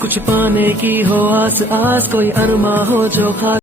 कुछ पाने की हो आस आस, कोई अरमा हो जो खा।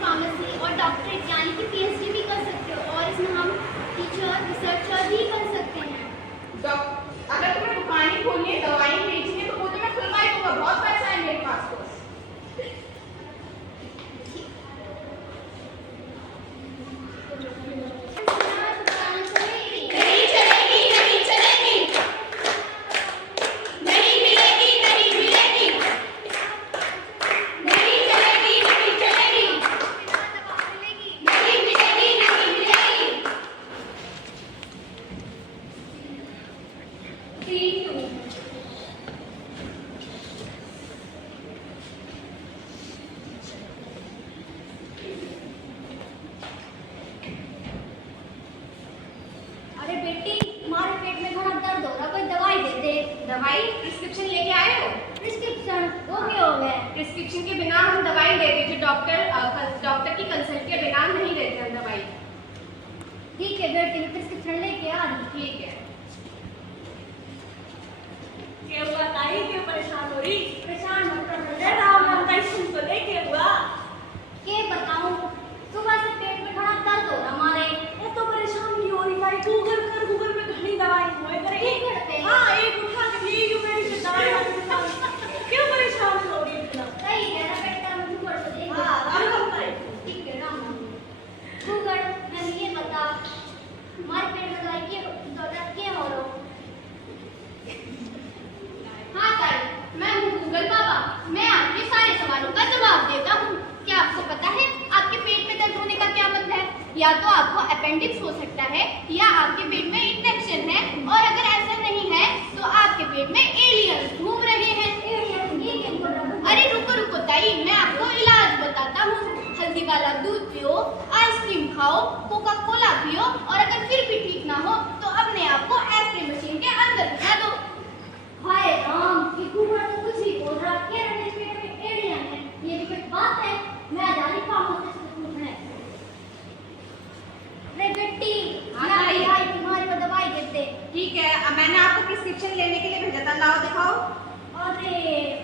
फार्मेसी और डॉक्टरेट यानी कि पीएचडी भी कर सकते हो, और इसमें हम टीचर रिसर्चर भी कर सकते हैं। अगर तुम्हें दुकानें खोलनी है, दवाई बेचनी है, तो वो तो मैं खुलवाई दूंगा, बहुत पैसा है मेरे पास तो। अरे बेटी, तुम्हारे पेट में थोड़ा दर्द हो रहा, कोई दवाई दे दे। दवाई? प्रिस्क्रिप्शन लेके आए हो? प्रिस्क्रिप्शन वो क्या हो गया? प्रिस्क्रिप्शन के बिना हम दवाई देते, जो डॉक्टर की कंसल्ट के बिना नहीं देते हम दवाई। ठीक है बेटी, मैं प्रिस्क्रिप्शन लेके आ रही। ठीक है। क्या हुआ ताई, क्यों परेशान हो रही? परेशान मत कर। राम ताई सुन तो ले, क्या हुआ? के बताऊं, सुबह से पेट में थोड़ा दर्द हो रहा हमारे। ये तो परेशान नहीं हो रही ताई, गूगल कर, गूगल में घनी दवाई हुए करे। ठीक करते हैं। हाँ, एक उठा के ले जो मेरी दवाई क्यों परेशान हो रही इतना? सही है ना बेटा, मुझे पढ़ तो देंगे। हाँ, राम राम ताई। ठीक है, राम राम। गूगल, मैं ये बता, हमारे पेट में दवाई के दर्द क्या हो रहा? हाँ ताई, मैं हूँ गूगल बाबा। मैं आपके सारे सवालों का जवाब देता हूँ। क्या आपको पता है आपके पेट में दर्द होने का क्या मतलब है? या तो आपको अपेंडिक्स हो सकता है, या आपके पेट में इन्फेक्शन है, और अगर ऐसा नहीं है तो आपके पेट में एलियंस घूम रहे हैं। अरे रुको रुको ताई, मैं आपको इलाज बताता हूँ। हल्दी वाला दूध पियो, आइसक्रीम खाओ, कोका कोला पियो, और अगर फिर भी ठीक ना हो तो अपने आप को एक्सरे मशीन के अंदर घुसा दो। हाय राम, ये गूगल तो कुछ भी बोल रहा है। मेरे पेट में एलियन है, ये भी कोई बात है? मैं जा रही फार्मेसिस्ट से पूछने। अरे बेटी, भाई तुम्हारे को दवाई देते। ठीक है, अब मैंने आपको प्रिस्क्रिप्शन लेने के लिए भेजा था, लाओ दिखाओ। अरे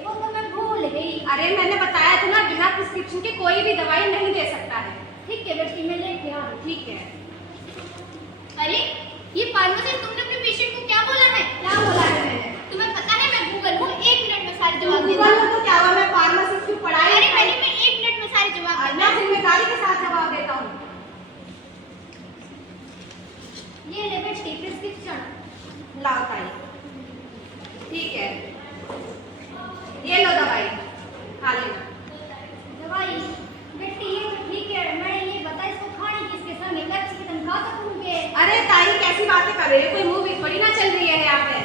वो तो मैं भूल गई। अरे मैंने बताया था ना, बिना प्रिस्क्रिप्शन के कोई भी दवाई नहीं दे सकता है। ठीक है बेटी, मैं लेके आ रही। ठीक है। अरे ये फार्मेसिस्ट, तुमने अपने पेशेंट को क्या बोला है? क्या बोला है मैंने? तुम्हें पता है मैं गूगल हूँ, 1 मिनट में सारे जवाब दे गूगल दूँ। में तो क्या हुआ, मैं फार्मासिस्ट की पढ़ाई। अरे मैं 1 मिनट में सारे जवाब दे मैं जिम्मेदारी के साथ जवाब देता हूँ। ये ले बेटी प्रिस्क्रिप्शन। लाओ ताई। ठीक है, ये लो दवाई, खा लेना। दवाई बेटी ये तो ठीक है, मैं ये बता इसको खाने किसके संग है? लक्ष्य की तनखा सकूंगे? अरे ताई कैसी बातें कर रही हो, कोई मूवी थोड़ी ना चल रही है यहाँ पे।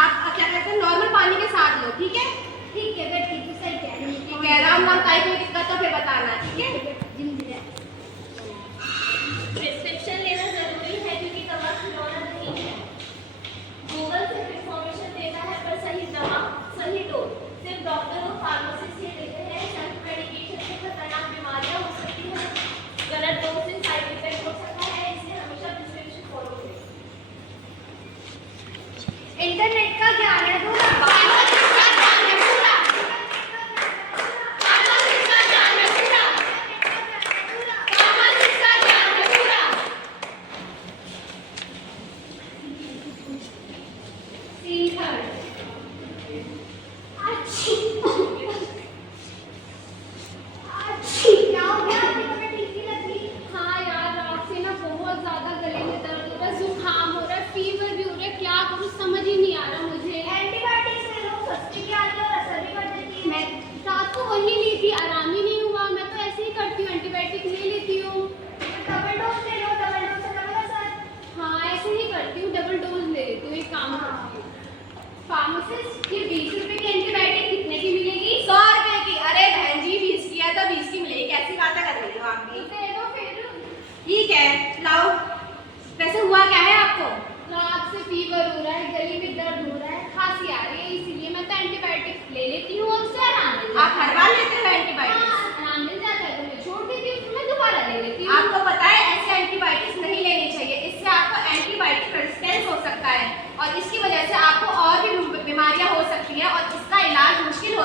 आप क्या कहते हैं, नॉर्मल पानी के साथ लो, ठीक है? ठीक है बेटी, तू सही कह रही है। ठीक है, राम राम ताई, कोई दिक्कत तो फिर बताना, ठीक है? जिंदगी है। प्रिस्क्रिप्शन लेना जरूरी है क्योंकि दवा खिलौना नहीं है। गूगल सिर्फ इंफॉर्मेशन देता है, पर सही दवा, सही डोज सिर्फ डॉक्टर और फार्मासिस्ट ही देते हैं। सेल्फ मेडिकेशन से खतरनाक बीमारियां हो सकती हैं, गलत डोज से साइड इफेक्ट हो सकता है, इसलिए हमेशा प्रिस्क्रिप्शन फॉलो करें।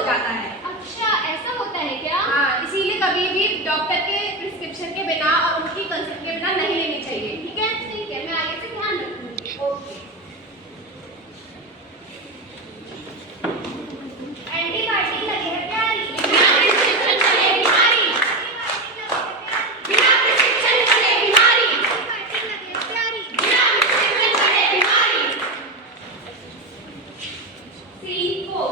जाता है। अच्छा, ऐसा होता है क्या? हाँ, इसीलिए कभी भी डॉक्टर के प्रिस्क्रिप्शन के बिना और उनकी कंसल्ट के बिना नहीं लेनी चाहिए। ठीक है? ठीक है, मैं आगे से ध्यान रखूंगी। ओके। एंटीबायोटिक लगे है प्यारी। बिना प्रिस्क्रिप्शन चले बीमारी। बिना प्रिस्क्रिप्शन चले बीमारी। बिना प्रिस्क्रिप्शन चले बीमारी। सीखो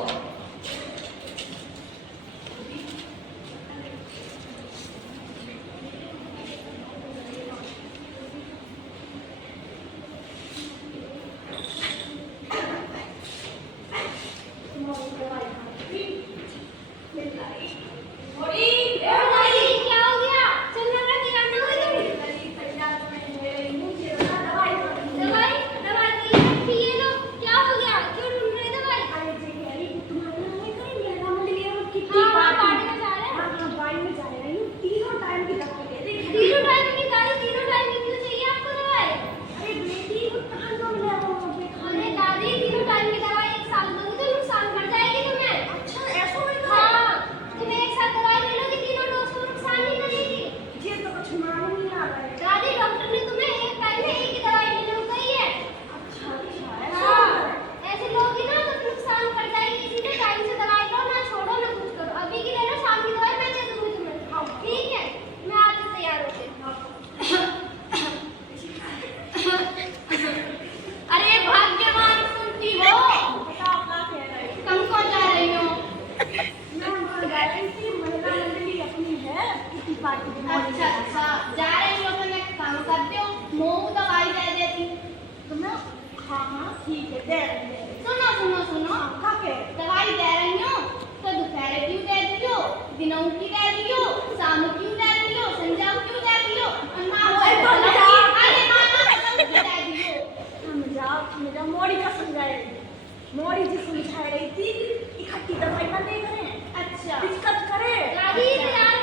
क्या हो गया? चलना का तैयार ना हो दवाई पिए लो। क्या हो गया? क्यों ढूंढ रहे दवाई? हाँ, पार्टी में जा रहे हैं। तीनों टाइम की दवाई, तीनों टाइम की क्यों चाहिए आपको दवाई? अरे दादी, तीनों टाइम की दवाई एक साल दोगी तो नुकसान कर जाएगी तुम्हें। हाँ, तुम एक साथ दवाई ले लोगी, तीनों डोज को नुकसान नहीं करेगी। दादी, डॉक्टर ने तुम्हें एक टाइम में एक ही दवाई लेने को कही है। हाँ, ऐसे लोगी ना तो नुकसान कर जाएगी, इसीलिए टाइम से दवाई लो, ना छोड़ो ना कुछ करो। अभी की ले लो, शाम की दवाई मैं दे दूंगी तुम्हें। ठीक है, मैं आज से तैयार होके। अरे भाग्यवान सुनती हो, तुम कौन जा रही हो? अच्छा अच्छा, जा रही हो तो मैं काम करती हूँ, मोह दवाई दे देती। सुनो, दवाई दे रही हो तो दोपहर क्यों दे दियो, दिनों की दे दियो, शाम क्यों दे दियो, संध्या क्यों दे दियो, और ना हो ओए, तो तो जा। अरे माना मतलब क्यों दे दियो? मोड़ी जी समझा रही थी इकट्ठी दवाई ना दे करें अच्छा दिक्कत करे दादी, तैयार